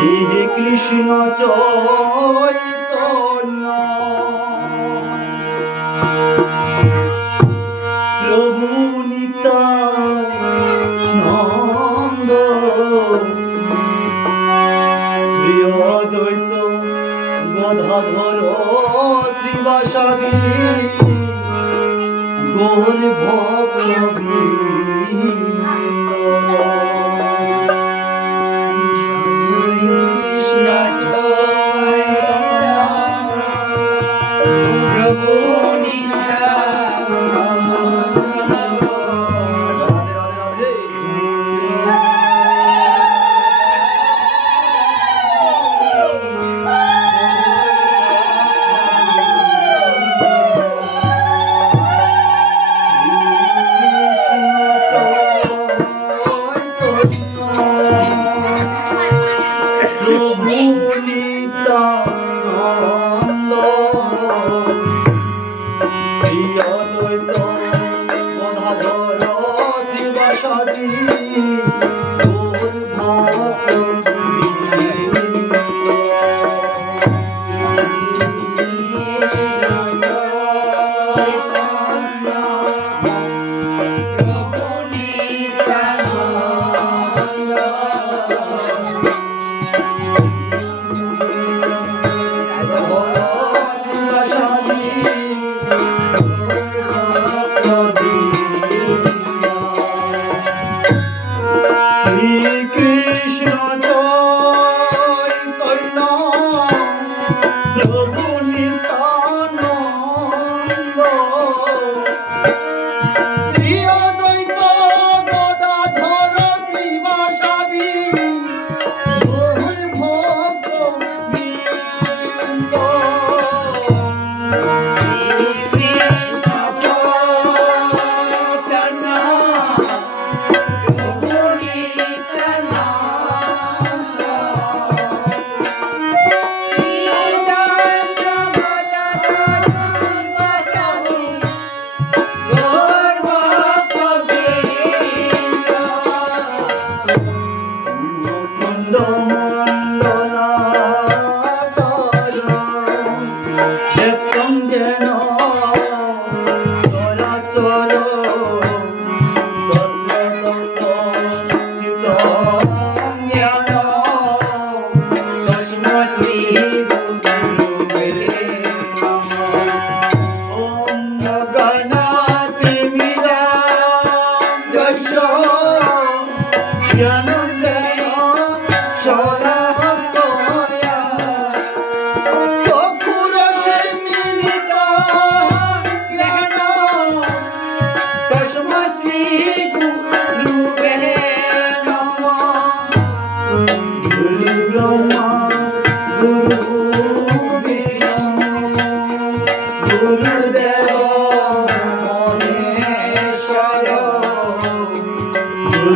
হে কৃষ্ণ চৈতন্য। প্রভু নিতা নন্দ শ্রী অদ্বৈত গদাধর শ্রীবাসাদী গৌর ভক্ত সাধন শিব সতী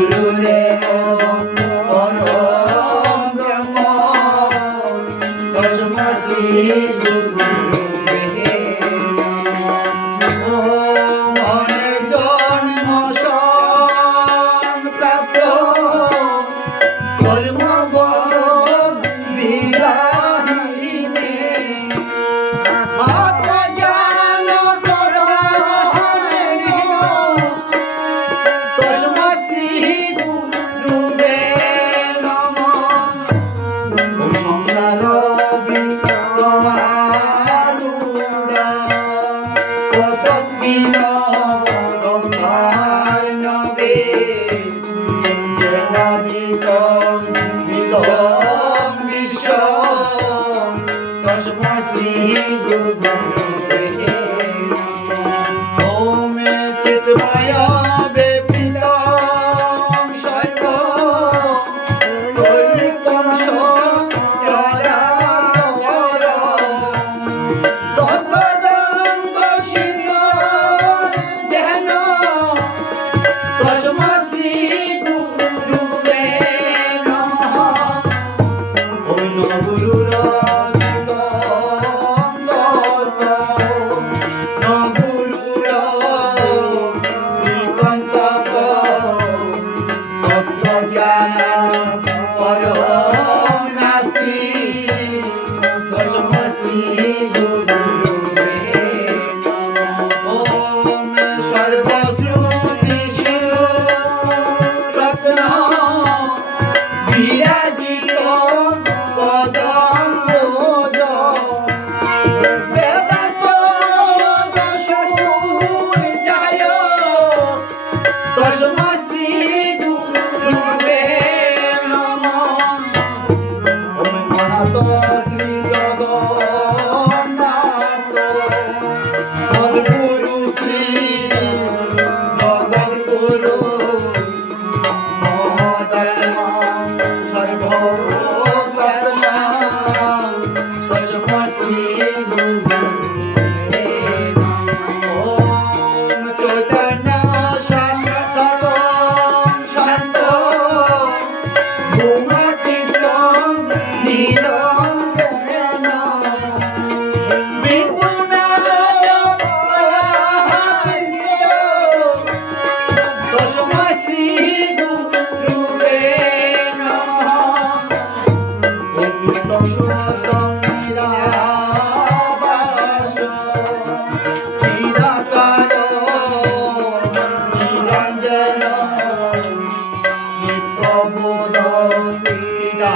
গুরু রে ও অনাদিতম বিদম বিশ্ব তসমসি গুরু পর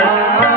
Bye.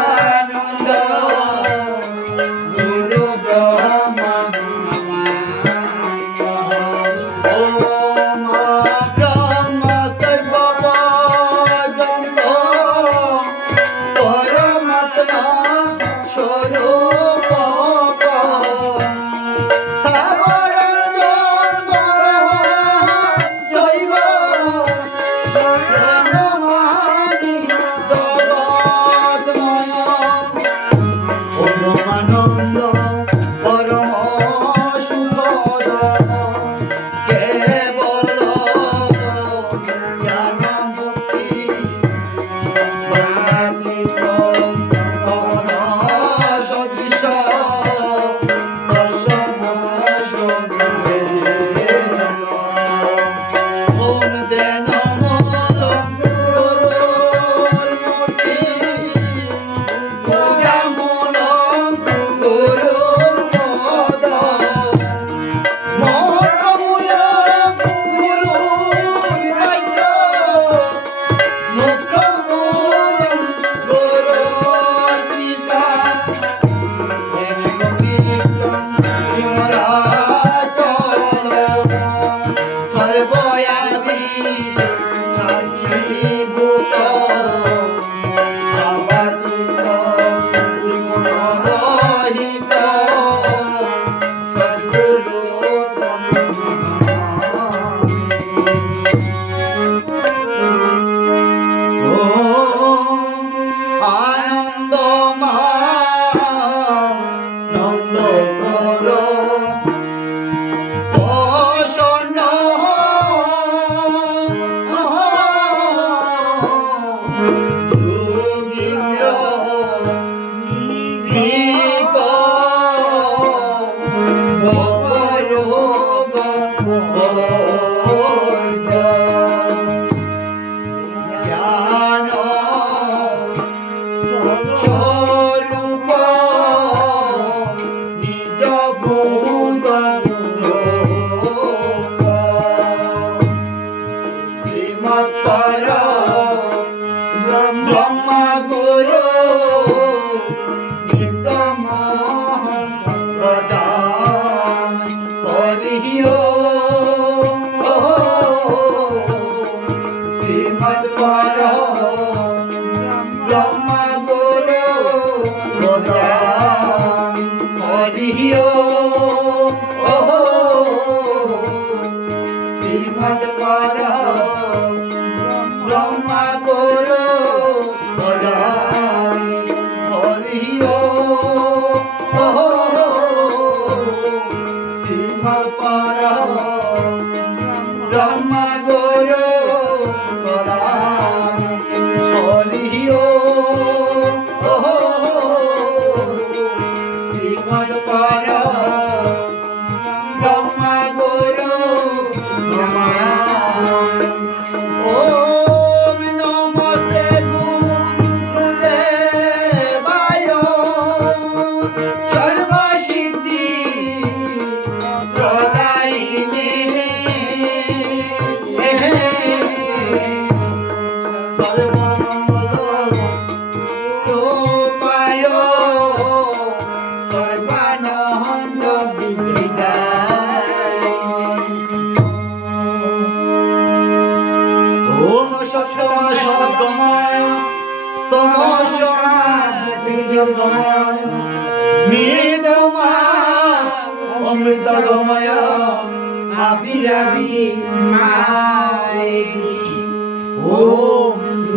করো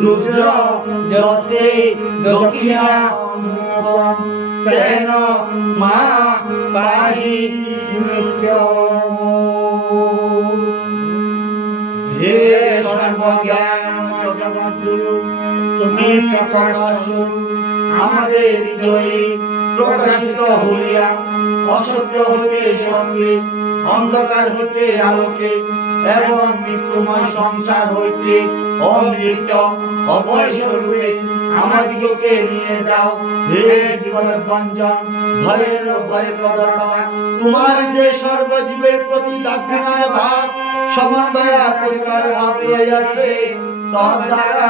রুদ্র যস্তে দক্ষিণা মুখম। তেন মা পাহি মৃত্যম হে সর্বজ্ঞান জগদ্গুরু তুমি প্রকাশ আমাদের হৃদয়ে প্রকাশিত হইয়া অসত্য হইতে সত্যে, অন্ধকার হইতে আলোকে এবং মৃত্যুময় সংসার হইতে অমৃত আমাদিগকে নিয়ে যাও। হে ভয়ের ভয় তোমার যে সর্বজীবের প্রতি দাক্ষিণার ভাব সমান দয়া পরিবার ভাব রইয়াছে তদ্বারা